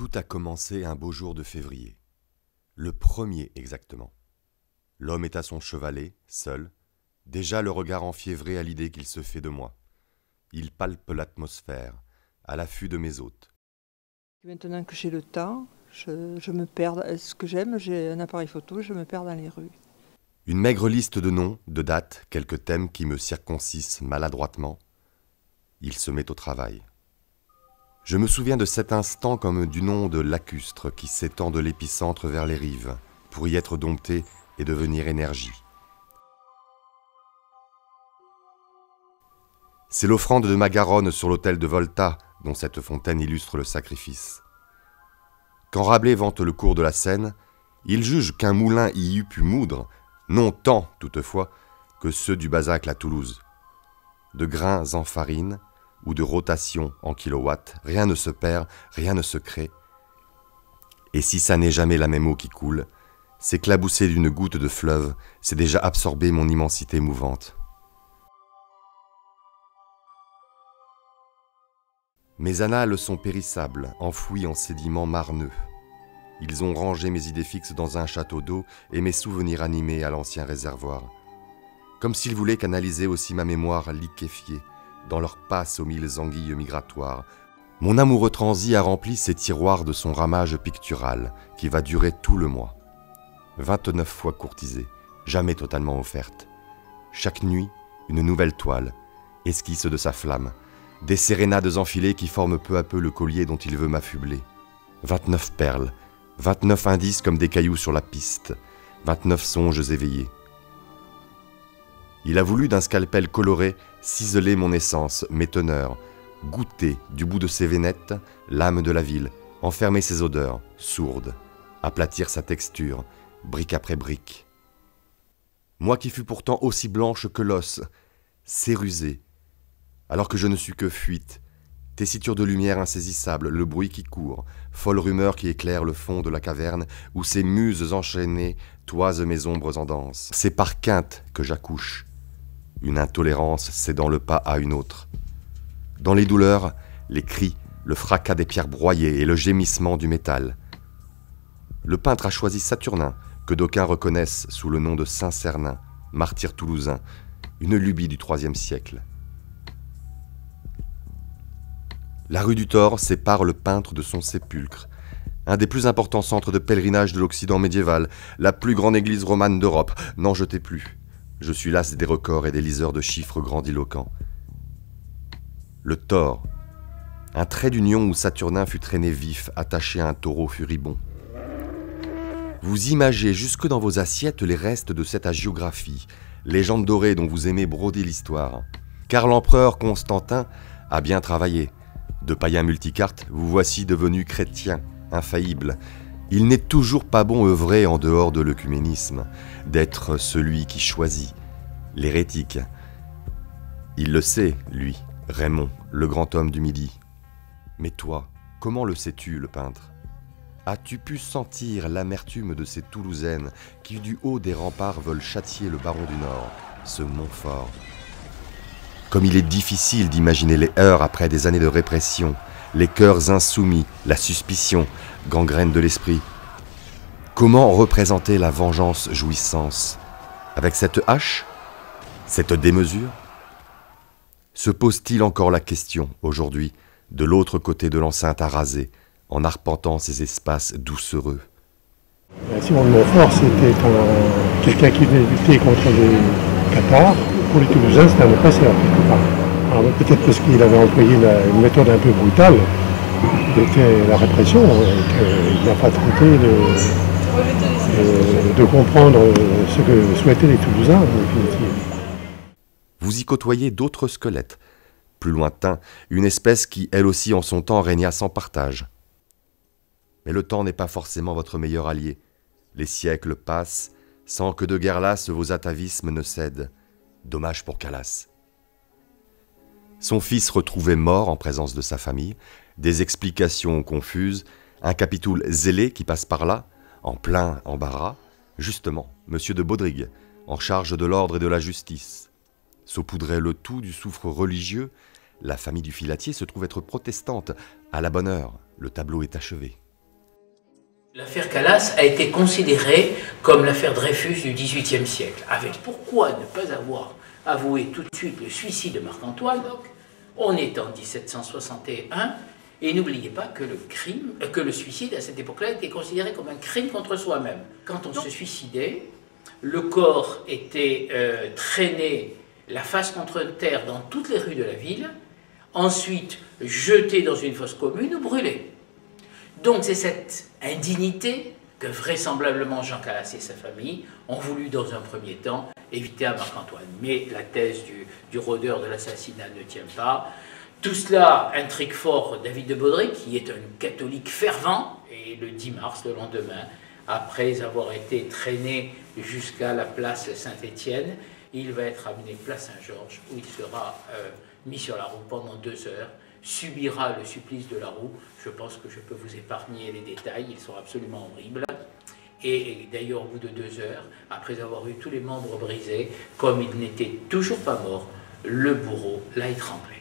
Tout a commencé un beau jour de février. Le premier exactement. L'homme est à son chevalet, seul, déjà le regard enfiévré à l'idée qu'il se fait de moi. Il palpe l'atmosphère, à l'affût de mes hôtes. Maintenant que j'ai le temps, je me perds. Ce que j'aime, j'ai un appareil photo, je me perds dans les rues. Une maigre liste de noms, de dates, quelques thèmes qui me circoncissent maladroitement. Il se met au travail. Je me souviens de cet instant comme du nom de lacustre qui s'étend de l'épicentre vers les rives, pour y être dompté et devenir énergie. C'est l'offrande de Magaronne sur l'autel de Volta dont cette fontaine illustre le sacrifice. Quand Rabelais vante le cours de la Seine, il juge qu'un moulin y eût pu moudre, non tant, toutefois, que ceux du Bazac à Toulouse. De grains en farine ou de rotation en kilowatts, rien ne se perd, rien ne se crée. Et si ça n'est jamais la même eau qui coule, s'éclabousser d'une goutte de fleuve, c'est déjà absorber mon immensité mouvante. Mes annales sont périssables, enfouis en sédiments marneux. Ils ont rangé mes idées fixes dans un château d'eau et mes souvenirs animés à l'ancien réservoir. Comme s'ils voulaient canaliser aussi ma mémoire liquéfiée dans leur passe aux mille anguilles migratoires. Mon amoureux transi a rempli ses tiroirs de son ramage pictural qui va durer tout le mois. 29 fois courtisée, jamais totalement offerte. Chaque nuit, une nouvelle toile, esquisse de sa flamme. Des sérénades enfilées qui forment peu à peu le collier dont il veut m'affubler. 29 perles, 29 indices comme des cailloux sur la piste, 29 songes éveillés. Il a voulu d'un scalpel coloré ciseler mon essence, mes teneurs, goûter du bout de ses vénettes l'âme de la ville, enfermer ses odeurs, sourdes, aplatir sa texture, brique après brique. Moi qui fus pourtant aussi blanche que l'os, s'érusée, alors que je ne suis que fuite, tessiture de lumière insaisissable, le bruit qui court, folle rumeur qui éclaire le fond de la caverne où ces muses enchaînées toisent mes ombres en danse. C'est par quinte que j'accouche, une intolérance cédant le pas à une autre. Dans les douleurs, les cris, le fracas des pierres broyées et le gémissement du métal. Le peintre a choisi Saturnin, que d'aucuns reconnaissent sous le nom de Saint Cernin, martyr toulousain, une lubie du IIIe siècle. La rue du Thor sépare le peintre de son sépulcre, un des plus importants centres de pèlerinage de l'Occident médiéval, la plus grande église romane d'Europe. N'en jetez plus. Je suis las des records et des liseurs de chiffres grandiloquents. Le Thor, un trait d'union où Saturnin fut traîné vif, attaché à un taureau furibond. Vous imagez jusque dans vos assiettes les restes de cette hagiographie, légende dorée dont vous aimez broder l'histoire. Car l'empereur Constantin a bien travaillé. De païen multicarte, vous voici devenu chrétien, infaillible. Il n'est toujours pas bon œuvrer en dehors de l'œcuménisme, d'être celui qui choisit, l'hérétique. Il le sait, lui, Raymond, le grand homme du Midi. Mais toi, comment le sais-tu, le peintre? As-tu pu sentir l'amertume de ces Toulousaines qui, du haut des remparts, veulent châtier le baron du Nord, ce Montfort? Comme il est difficile d'imaginer les heurts après des années de répression, les cœurs insoumis, la suspicion, gangrène de l'esprit. Comment représenter la vengeance-jouissance? Avec cette hache? Cette démesure? Se pose-t-il encore la question, aujourd'hui, de l'autre côté de l'enceinte arasée, en arpentant ces espaces doucereux? Simon de Montfort, c'était quelqu'un qui venait lutter contre les Cathares. Pour les Toulousains, c'était un oppresseur, quelque part. Alors peut-être parce qu'il avait employé une méthode un peu brutale, c'était la répression, et qu'il n'a pas tenté de comprendre ce que souhaitaient les Toulousains, en définitive. Vous y côtoyez d'autres squelettes. Plus lointains, une espèce qui, elle aussi, en son temps, régna sans partage. Mais le temps n'est pas forcément votre meilleur allié. Les siècles passent, sans que de guerre lasse vos atavismes ne cèdent. Dommage pour Calas. Son fils retrouvé mort en présence de sa famille, des explications confuses, un capitoul zélé qui passe par là, en plein embarras, justement, monsieur de Baudrigue, en charge de l'ordre et de la justice. Saupoudrait le tout du soufre religieux, la famille du filatier se trouve être protestante. À la bonne heure, le tableau est achevé. L'affaire Calas a été considérée comme l'affaire Dreyfus du XVIIIe siècle. Avec pourquoi ne pas avoir avoué tout de suite le suicide de Marc-Antoine? On est en 1761, et n'oubliez pas que le suicide à cette époque-là était considéré comme un crime contre soi-même. Quand on se suicidait, le corps était traîné la face contre terre dans toutes les rues de la ville, ensuite jeté dans une fosse commune ou brûlé. Donc c'est cette indignité que vraisemblablement Jean Calas et sa famille ont voulu dans un premier temps éviter à Marc-Antoine. Mais la thèse du rôdeur de l'assassinat ne tient pas. Tout cela intrigue fort David de Baudry, qui est un catholique fervent, et le 10 mars, le lendemain, après avoir été traîné jusqu'à la place Saint-Étienne, il va être amené place Saint-Georges, où il sera mis sur la roue pendant 2 heures, subira le supplice de la roue. Je pense que je peux vous épargner les détails, ils sont absolument horribles. Et d'ailleurs, au bout de 2 heures, après avoir eu tous les membres brisés, comme il n'était toujours pas mort, le bourreau l'a étranglé.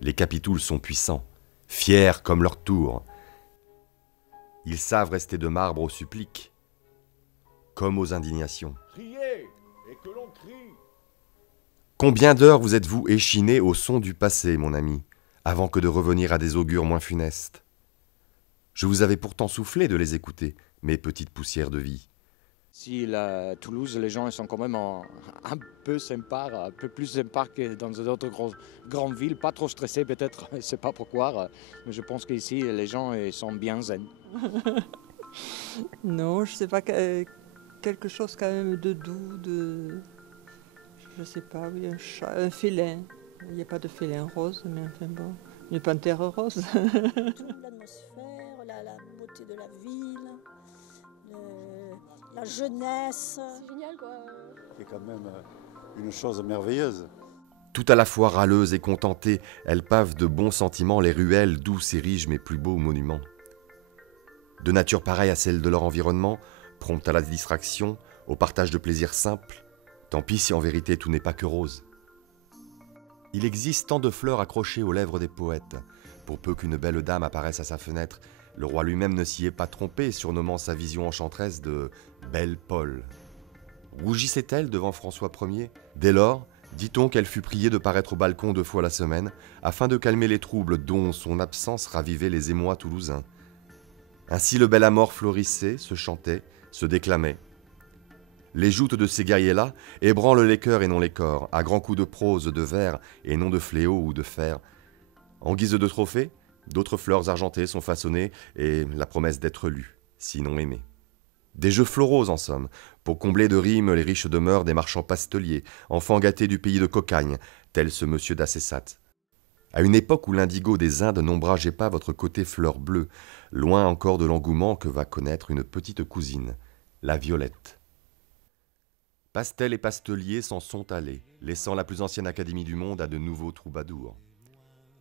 Les Capitouls sont puissants, fiers comme leur tour. Ils savent rester de marbre aux suppliques, comme aux indignations. Criez, et que l'on crie. Combien d'heures vous êtes-vous échiné au son du passé, mon ami, avant que de revenir à des augures moins funestes? Je vous avais pourtant soufflé de les écouter, mes petites poussières de vie. Si à Toulouse, les gens sont quand même un peu sympas, un peu plus sympas que dans d'autres grandes villes, pas trop stressés peut-être, je ne sais pas pourquoi, mais je pense qu'ici, les gens sont bien zen. Non, je ne sais pas, quelque chose quand même de doux, je ne sais pas, oui, un chat, un félin. Il n'y a pas de félin rose, mais enfin bon, une panthère rose. Toute l'atmosphère, la beauté de la ville. La jeunesse. C'est génial quoi. C'est quand même une chose merveilleuse. Tout à la fois râleuse et contentée, elles pavent de bons sentiments les ruelles d'où s'érigent mes plus beaux monuments. De nature pareille à celle de leur environnement, prompte à la distraction, au partage de plaisirs simples, tant pis si en vérité tout n'est pas que rose. Il existe tant de fleurs accrochées aux lèvres des poètes. Pour peu qu'une belle dame apparaisse à sa fenêtre, le roi lui-même ne s'y est pas trompé, surnommant sa vision enchanteresse de « Belle Paul ». Rougissait-elle devant François Ier? Dès lors, dit-on qu'elle fut priée de paraître au balcon 2 fois la semaine, afin de calmer les troubles dont son absence ravivait les émois toulousains. Ainsi le bel amour florissait, se chantait, se déclamait. Les joutes de ces guerriers-là ébranlent les cœurs et non les corps, à grands coups de prose, de vers, et non de fléaux ou de fer. En guise de trophée, d'autres fleurs argentées sont façonnées et la promesse d'être lues, sinon aimées. Des jeux floraux en somme, pour combler de rimes les riches demeures des marchands pasteliers, enfants gâtés du pays de Cocagne, tel ce monsieur d'Assessat. À une époque où l'indigo des Indes n'ombrageait pas votre côté fleur bleue, loin encore de l'engouement que va connaître une petite cousine, la violette. Pastels et pasteliers s'en sont allés, laissant la plus ancienne académie du monde à de nouveaux troubadours.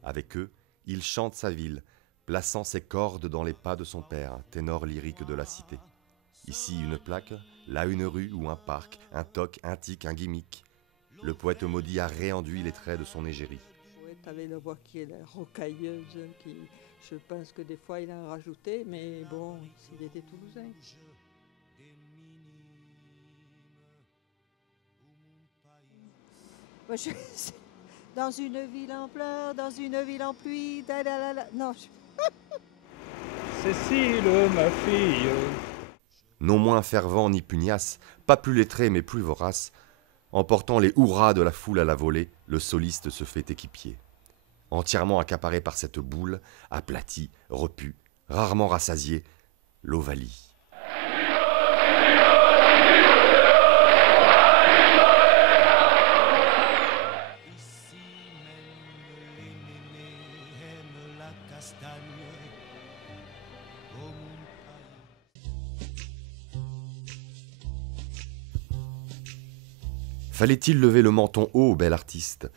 Avec eux, il chante sa ville, plaçant ses cordes dans les pas de son père, ténor lyrique de la cité. Ici une plaque, là une rue ou un parc, un toc, un tic, un gimmick. Le poète maudit a réenduit les traits de son égérie. Le poète avait la voix qui est la rocailleuse, qui, je pense que des fois il en rajoutait, mais bon, il était toulousain. Moi, je suis dans une ville en pleurs, dans une ville en pluie, non. Cécile, ma fille. Non moins fervent ni pugnace, pas plus lettré mais plus vorace, emportant les hurrahs de la foule à la volée, le soliste se fait équipier. Entièrement accaparé par cette boule, aplati, repu, rarement rassasié, l'Ovalie. Fallait-il lever le menton haut, bel artiste,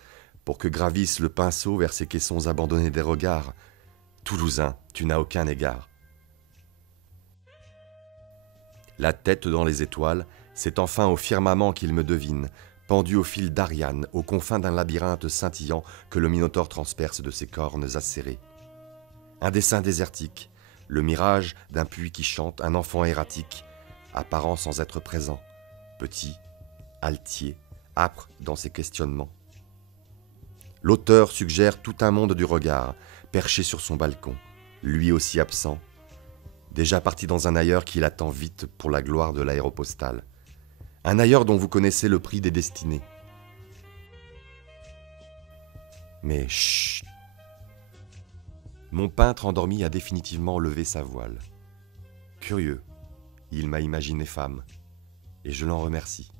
pour que gravisse le pinceau vers ces caissons abandonnés des regards? Toulousain, tu n'as aucun égard. La tête dans les étoiles, c'est enfin au firmament qu'il me devine, pendu au fil d'Ariane, aux confins d'un labyrinthe scintillant que le Minotaure transperce de ses cornes acérées. Un dessin désertique, le mirage d'un puits qui chante, un enfant erratique, apparent sans être présent, petit, altier, âpre dans ses questionnements. L'auteur suggère tout un monde du regard, perché sur son balcon, lui aussi absent, déjà parti dans un ailleurs qui l'attend vite pour la gloire de l'aéropostale. Un ailleurs dont vous connaissez le prix des destinées. Mais chut! Mon peintre endormi a définitivement levé sa voile. Curieux, il m'a imaginé femme, et je l'en remercie.